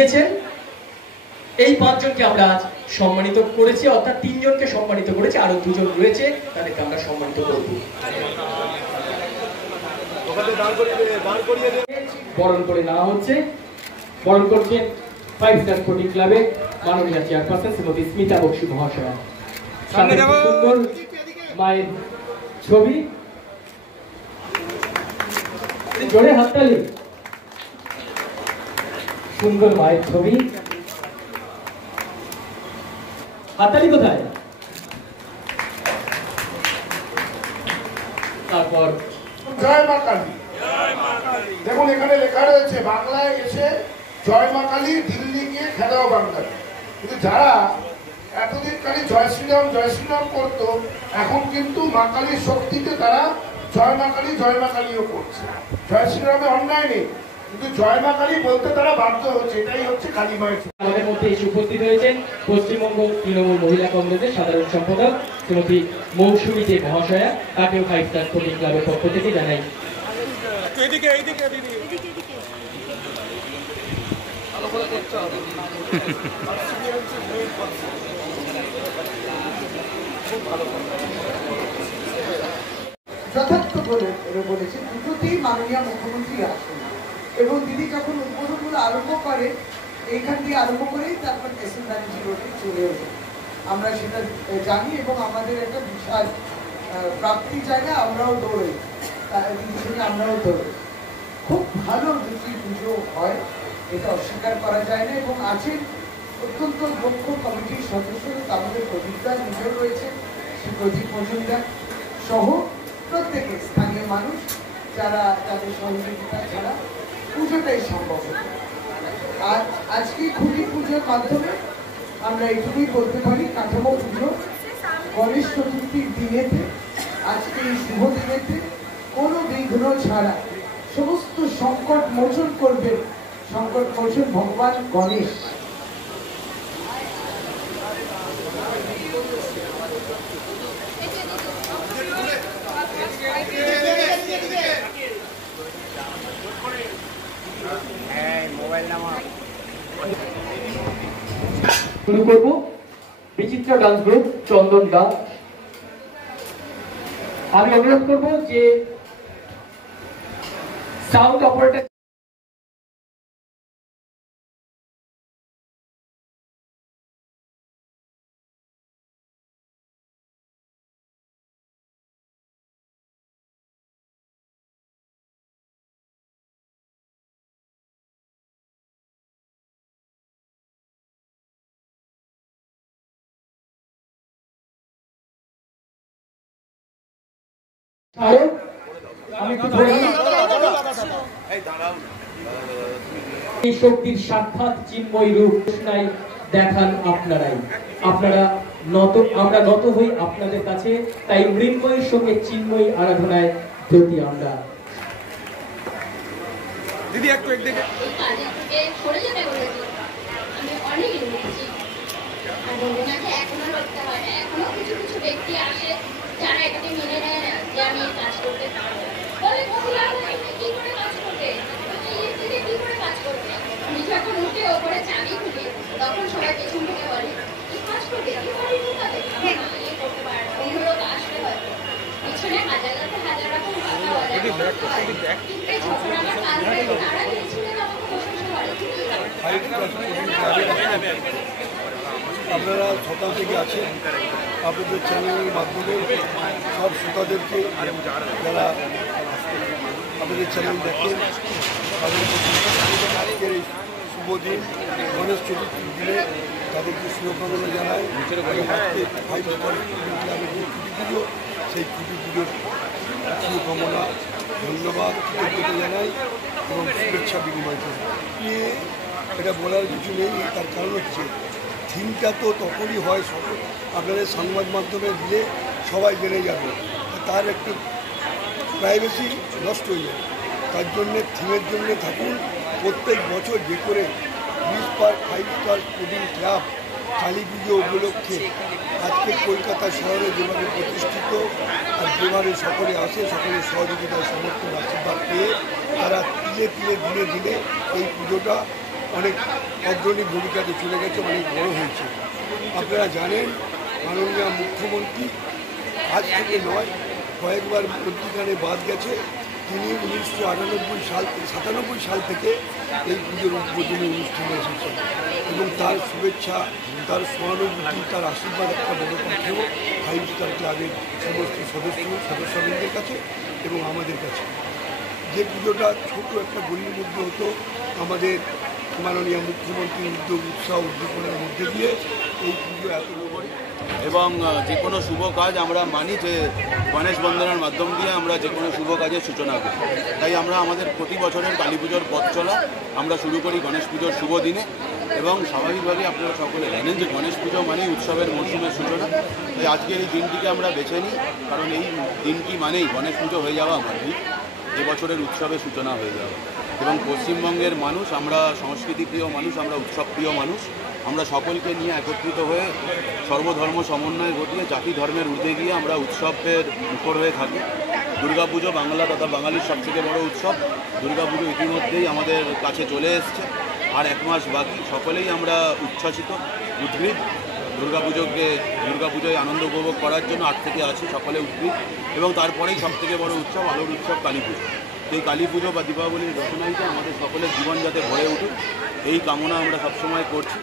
দিয়েছেন। এই 5 জনকে আমরা আজ সম্মানিত করেছি, অর্থাৎ 3 জনকে সম্মানিত করেছি, আরো 2 জন রয়েছে, তাদেরকে আমরা সম্মানিত করব। বরণ করে নেওয়া হচ্ছে। বরণ করছেন 5 স্টার স্পোর্টিং ক্লাবের মাননীয় চেয়ারপারসন শ্রীমতী স্মিতা বক্সী মহাশয়া। সুন্দর মায়ের ছবি, জোরে হাততালি। সুন্দর মায়ের ছবি, হাততালি কোথায়? তারপর জয় মা কালী। দেখুন এখানে লেখা রয়েছে বাংলায় এসে জয় মা কালী, দিল্লি গিয়ে খেদাও বাঙালি। কিন্তু যারা এতদিন কালী জয় শ্রীরাম করতো, এখন কিন্তু মা কালীর শক্তিতে তারা জয় মা কালীও করছে। জয় শ্রীরামে অন্যায় নেই, কিন্তু জয় মা কালী বলতে তারা বাধ্য হচ্ছে। এটাই হচ্ছে কালী মায়ের। আমাদের মধ্যে এসে উপস্থিত হয়েছেন পশ্চিমবঙ্গ তৃণমূল মহিলা কংগ্রেসের সাধারণ সম্পাদক শ্রীমতী মৌসুমী দে মহাশয়া। তাকেও 5 স্টার স্পোর্টিং ক্লাবের পক্ষ থেকে জানাই যথার্থ বলেছে। দুটোতেই মাননীয় মুখ্যমন্ত্রী আসেন এবং দিদি যখন উদ্বোধনগুলো আরম্ভ করে, এইখান দিয়ে আরম্ভ করেই তারপর এসএন ব্যানার্জি রোডে চলে ওঠে। আমরা সেটা জানি এবং আমাদের একটা বিশাল প্রাপ্তির জায়গা, আমরাও দৌড়ই, দিদির সঙ্গে আমরাও দৌড়ই। খুব ভালো দুটি পুজো হয়, এটা অস্বীকার করা যায় না। এবং আছেন অত্যন্ত দক্ষ কমিটির সদস্য, আমাদের প্রদীপদা নিজেও রয়েছে, শ্রী প্রদীপ মজুমদার সহ প্রত্যেকে স্থানীয় মানুষ, যারা তাদের সহযোগিতা ছাড়া পুজোটাই সম্ভব হতো। আর আজকে খুবই পুজোর মাধ্যমে আমরা এইটুকুই বলতে পারি, কাঠামো পুজো গণেশ চতুর্থীর দিনেতে, আজকে এই শুভ দিনেতে কোনো বিঘ্ন ছাড়া সমস্ত সংকট মোচন করবেন সংকট মোচন ভগবান গণেশ। শুরু করব বিচিত্রা ডান্স গ্রুপ চন্দন ডান্স। আমি অনুরোধ করব যে সাউন্ড অপারেটর এই শক্তির সাক্ষাৎ চিন্ময় রূপ দেখান আপনারাই। আপনারা নত, আমরা নত হই আপনাদের কাছে। তাই মৃন্ময়ীর সঙ্গে চিন্ময়ী আরাধনায় প্রতি আমরা দিদি একটু একদিকে এখনো কিছু কিছু ব্যক্তি আসে যারা এটাকে মেনে নেয় না যে আমি কাজ করতে পারবো, বলে কি করে কাজ করবে, কি করে কাজ করবে। আমি যখন উঠে ওপরে চাবি খুলি তখন সবাই পেছন থেকে বলে কি কাজ করবে, কি করে ঢুকাবে, ইয়ে করতে পারে না, অন্য লোক আসলে হয়তো পিছনে হাজার রকম কথা বলে। যখন আমার কাজ হয় তারা গিয়েছিলেন আমাকে প্রশংসা করে। আপনারা সকাল থেকে আছেন, আপনাদের চ্যানেলের মাধ্যমে সব শ্রোতাদেরকে যারা আপনাদের চ্যানেল দেখেন আজকের এই শুভ দিন গণেশ চতুর্থীর দিনে তাদেরকে শুভকামনা জানাই। আজকে 5 স্টার ক্লাবের যে খুঁটি পুজো, সেই খুঁটি পুজোর শুভকামনা, ধন্যবাদ, কৃতজ্ঞতা জানাই এবং শুভেচ্ছা বিনিময় করি। এটা বলার কিছু নেই, তার কারণ হচ্ছে থিমটা তো তখনই হয় আপনাদের সংবাদ মাধ্যমে দিলে সবাই জেনে যাবে, তার একটু প্রাইভেসি নষ্ট হয়ে যাবে। তার জন্যে থিমের জন্যে থাকুন। প্রত্যেক বছর যে করে 5 স্টার স্পোর্টিং ক্লাব কালী পুজো উপলক্ষে আজকে কলকাতা শহরে যেভাবে প্রতিষ্ঠিত আর যেভাবে সকলে আসে, সকলের সহযোগিতার সমর্থন আশীর্বাদ পেয়ে তারা তিলে তিলে দিনে দিনে এই পুজোটা অনেক অগ্রণী ভূমিকাতে চলে গেছে, অনেক বড় হয়েছে। আপনারা জানেন মাননীয় মুখ্যমন্ত্রী আজ থেকে নয়, কয়েকবার মন্ত্রীখানে বাদ গেছে। তিনি 1997 সাল থেকে এই পুজোর উদ্বোধনী অনুষ্ঠানে এসেছেন এবং তার শুভেচ্ছা, তার সহানুভূতি, তার আশীর্বাদ একটা বড় পাথেও 5 স্টার ক্লাবের সমস্ত সদস্যবৃন্দের কাছে এবং আমাদের কাছে। যে পুজোটা ছোট একটা গলির মধ্যে হতো, আমাদের মাননীয় মুখ্যমন্ত্রীর উদ্যোগ, উৎসাহ, উদ্দীপনার মধ্যে দিয়ে এই পুজো এত বড়। এবং যে কোনো শুভ কাজ আমরা মানি যে গণেশ বন্দনার মাধ্যম দিয়ে আমরা যে কোনো শুভ কাজের সূচনা করি। তাই আমরা আমাদের প্রতি বছরের কালী পুজোর পথ চলা আমরা শুরু করি গণেশ পুজোর শুভ দিনে। এবং স্বাভাবিকভাবেই আপনারা সকলে জানেন যে গণেশ পুজো মানেই উৎসবের মরশুমের সূচনা। তাই আজকের এই দিনটিকে আমরা বেছে নিই, কারণ এই দিনটি মানেই গণেশ পুজো হয়ে যাওয়া মানেই এবছরের উৎসবের সূচনা হয়ে যাওয়া। এবং পশ্চিমবঙ্গের মানুষ, আমরা সংস্কৃতিপ্রিয় মানুষ, আমরা উৎসবপ্রিয় মানুষ, আমরা সকলকে নিয়ে একত্রিত হয়ে সর্বধর্ম সমন্বয় ঘটিয়ে জাতি ধর্মের ঊর্ধ্বে গিয়ে আমরা উৎসবের মুখর হয়ে থাকি। দুর্গাপুজো বাংলা তথা বাঙালির সবথেকে বড় উৎসব। দুর্গাপুজো ইতিমধ্যেই আমাদের কাছে চলে এসছে, আর 1 মাস বাকি। সকলেই আমরা উচ্ছ্বাসিত, উদ্গ্রীব। দুর্গাপুজোয় আনন্দ উপভোগ করার জন্য 8 থেকে আছি, সকলে উদ্গ্রীব। এবং তারপরেই সবথেকে বড় উৎসব, আলোর উৎসব কালী পুজো। এই কালী পুজো বা দীপাবলির রচনাইতে আমাদের সকলের জীবন যাতে ভরে উঠুক, এই কামনা আমরা সবসময় করছি।